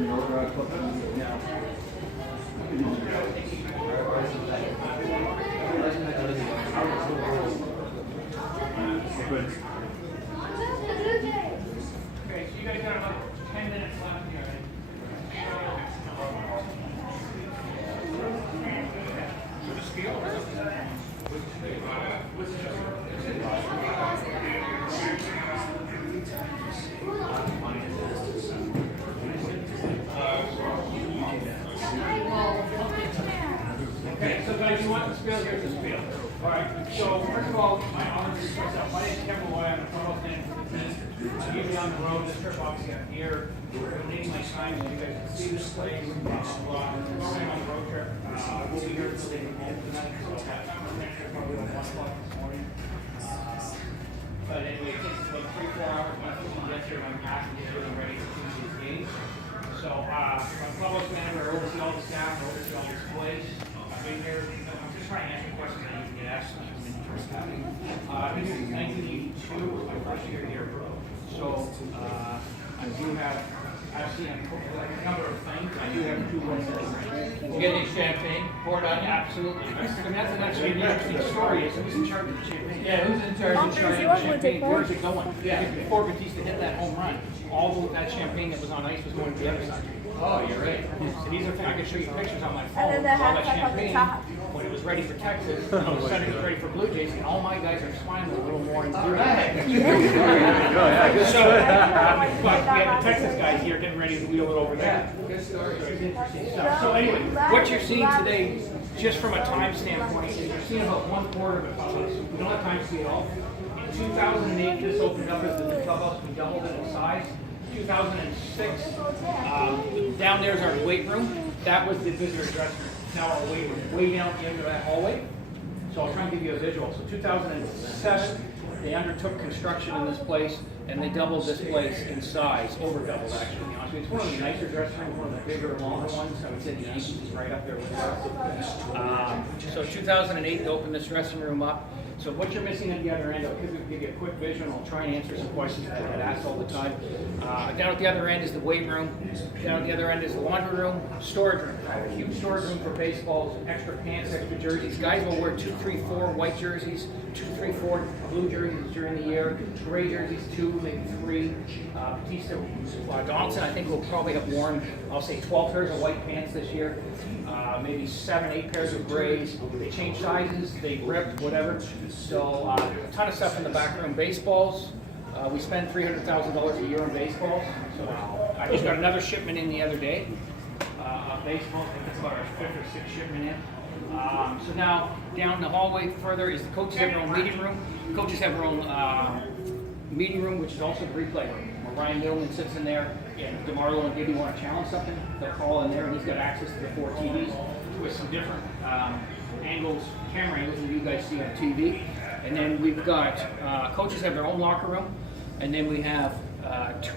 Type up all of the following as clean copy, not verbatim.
Okay, so you guys got about 10 minutes left here. Okay, so guys, you want the spiel? Here's the spiel. All right. So first of all, I'll introduce myself. My name is Kevin Loy. I'm a clubhouse manager for the team. I'm usually on the road. This trip, obviously, I'm here. We're donating my time so you guys can see this place. Normally on the road trip. We'll be here until they get home tonight. So probably like 1 o'clock this morning. But anyway, it takes about 3-4 hours once we get here. I'm actually just getting ready for Tuesday's game. So I'm clubhouse manager. I oversee all the staff. I oversee all this place. I've been here. I'm just trying to answer questions that you can get asked. I've been here since 1982. My first year here. So I do have. I've seen a number of things. I do have 2 wins. You get any champagne poured on you? Absolutely. I mean, that's actually an interesting story. Is who's in charge of the champagne? Yeah, who's in charge of the champagne? Where's it going? Yeah. Before Batista hit that home run, all of that champagne that was on ice was going to the other side. Oh, you're right. So these are things I can show you pictures on my phone. All that champagne when it was ready for Texas, and all of a sudden it was ready for Blue Jays, and all my guys are smiling a little more. All right. So, but we have the Texas guys here getting ready to wheel it over there. Good story. So anyway, what you're seeing today, just from a time standpoint, is you're seeing about 1/4 of it. We don't have time to see it all. In 2008, this opened up as the new clubhouse. We doubled it in size. 2006, down there's our weight room. That was the visitor dressing room. Now our weight room, way down at the end of that hallway. So I'll try and give you a visual. So 2007, they undertook construction in this place, and they doubled this place in size, over doubled actually. To be honest with you. It's one of the nicer dressing rooms, one of the bigger, longer ones. I would say the Yankees is right up there with us. So 2008, they opened this dressing room up. So what you're missing at the other end, I'll give you a quick vision. I'll try and answer some questions that I get asked all the time. Down at the other end is the weight room. Down at the other end is the laundry room, storage room. I have a huge storage room for baseballs, extra pants, extra jerseys. Guys will wear 2, 3, 4 white jerseys, 2, 3, 4 blue jerseys during the year, gray jerseys 2, maybe 3. Batista, Donaldson, I think will probably have worn, I'll say 12 pairs of white pants this year. Maybe 7, 8 pairs of grays. They change sizes, they ripped, whatever. So a ton of stuff in the back room. Baseballs, we spend $300,000 a year on baseballs. So I just got another shipment in the other day. Baseballs, I think that's about our 5th or 6th shipment in. So now down the hallway further is the coaches have their own meeting room. Coaches have their own meeting room, which is also the replay room. Where Ryan Millman sits in there, and DeMarlo and Gibby want to challenge something, they'll call in there, and he's got access to the 4 TVs with some different angles, camera angles that you guys see on TV. And then we've got coaches have their own locker room, and then we have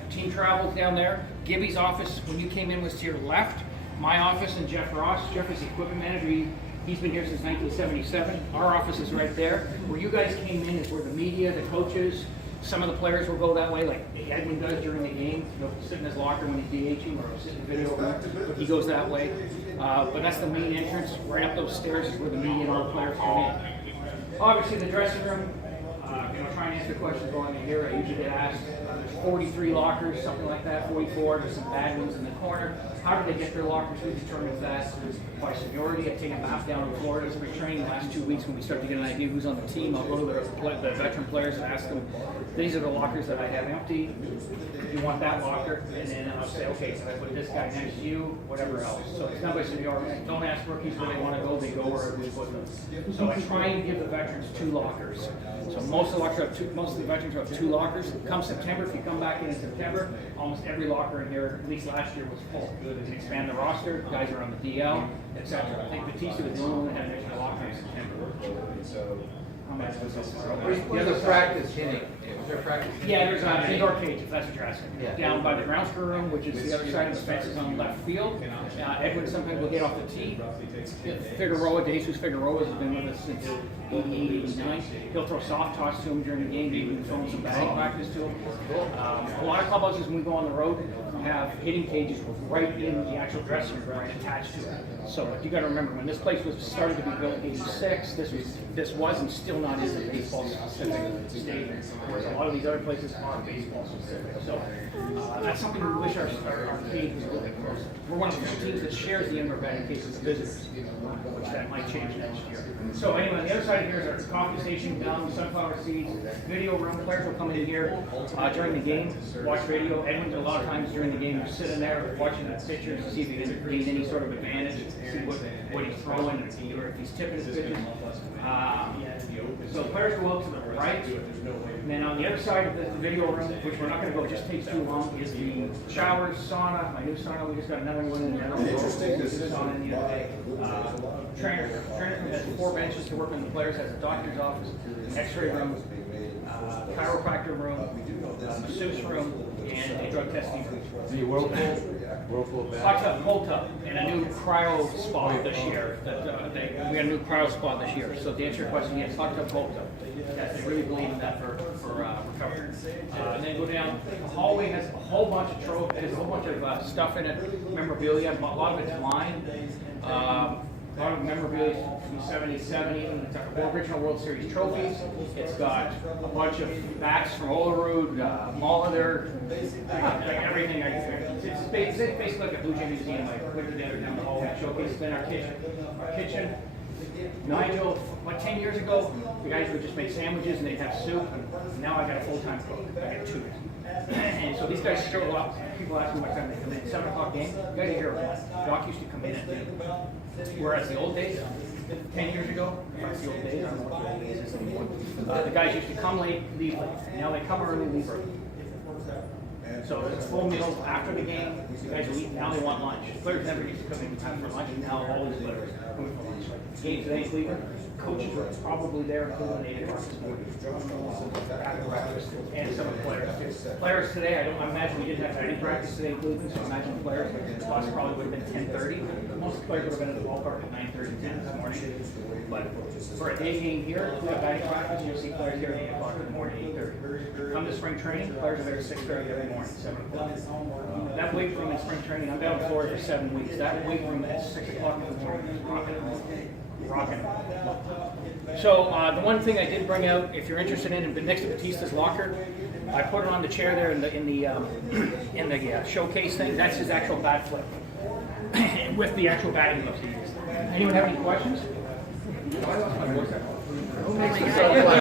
team travels down there. Gibby's office, when you came in, was to your left. My office and Jeff Ross. Jeff is the equipment manager. He's been here since 1977. Our office is right there. Where you guys came in is where the media, the coaches, some of the players will go that way, like Edwin does during the game. He'll sit in his locker when he's DHing, or sit in the video room. He goes that way. But that's the main entrance. Right up those stairs is where the media and all the players come in. Obviously, the dressing room. Try and answer questions while I'm here. I usually get asked. There's 43 lockers, something like that. 44. There's some bad ones in the corner. How do they get their lockers? Who determines that? By seniority. I take a map down to Florida spring training the last 2 weeks when we start to get an idea who's on the team. I'll go to the veteran players and ask them, these are the lockers that I have empty. You want that locker? And then I'll say, okay, so I put this guy next to you, whatever else. So it's not by seniority. Don't ask rookies where they want to go. They go wherever we put them. So I try and give the veterans 2 lockers. So most of the veterans have 2 lockers. Come September, if you come back in September, almost every locker in here, at least last year, was full. They expand the roster. Guys are on the DL, etc. I think Batista was the only one that had an extra locker in September. The other practice hitting. Was there practice? Yeah, there's an indoor cage, if that's what you're asking. Yeah. Down by the ground screw room, which is the other side of the fences on the left field. Edwin sometimes will get off the tee. Figueroa, Jesus Figueroa has been with us since 88, 89. He'll throw soft toss to him during the game. He can throw some batting practice to him. A lot of clubhouses when we go on the road, have hitting cages right in the actual dressing room, right attached to it. So you got to remember, when this place was started to be built in '86, this was and still not is a baseball specific stadium, whereas a lot of these other places are baseball specific. So that's something we wish our arcade was doing. We're one of the teams that shares the indoor batting cage with the visitors, which that might change next year. So anyway, on the other side of here is our coffee station, down sunflower seeds, video room. Players will come in here during the game, watch video. Edwin's a lot of times during the game, you're sitting there watching the pitchers to see if he can gain any sort of advantage, see what he's throwing, or if he's tipping his pitches. So players go out to the right, and then on the other side of the video room, which we're not going to go, just takes too long, is the showers, sauna, my new sauna. We just got another one in there. Interesting. Sauna in the other day. Trainer room has 4 benches to work on the players, has a doctor's office, an x-ray room, chiropractor room, masseuse room, and a drug testing room. The whirlpool bath. Hot tub, cold tub, and a new cryo spa this year. We got a new cryo spa this year. So to answer your question, yes, hot tub, cold tub. Yes, they really believe in that for recovery. And then go down. The hallway has a whole bunch of has a whole bunch of stuff in it, memorabilia. A lot of it's mine. A lot of memorabilia from '77, even the original World Series trophies. It's got a bunch of bats from Olerud, Molitor, like everything. It's basically like a Blue Jay museum. I put it together down the hallway, showcase. Then our kitchen. Nigel, like 10 years ago, the guys would just make sandwiches and they'd have soup. And now I got a full-time cook. I got 2. And so these guys show up. People ask me what time they come in. 7 o'clock game. You guys hear Doc used to come in at noon. Whereas the old days, 10 years ago, that's the old days. I don't know what the old days is anymore. The guys used to come late, leave late. Now they come early, leave early. So it's full meals after the game. You guys will eat. Now they want lunch. Players never used to come in time for lunch. Now all these players coming for lunch. Games today in Cleveland. Coaches are probably there until 8 o'clock this morning. After practice, and some of the players. Players today, I imagine we didn't have any practice today in Cleveland, so I imagine the players, the bus probably would have been 10:30. Most of the players would have been at the ballpark at 9:30, 10 this morning. But for a day game here, we have batting practice, you'll see players here at 8 o'clock in the morning, 8:30. Come to spring training, players are there at 6:30 every morning, 7 o'clock. That weight room in spring training, I'm down in Florida for 7 weeks. That weight room at 6 o'clock in the morning is rocking. So the one thing I did bring out, if you're interested in, next to Batista's locker, I put it on the chair there in the showcase thing. That's his actual bat flip with the actual batting gloves he used. Anyone have any questions?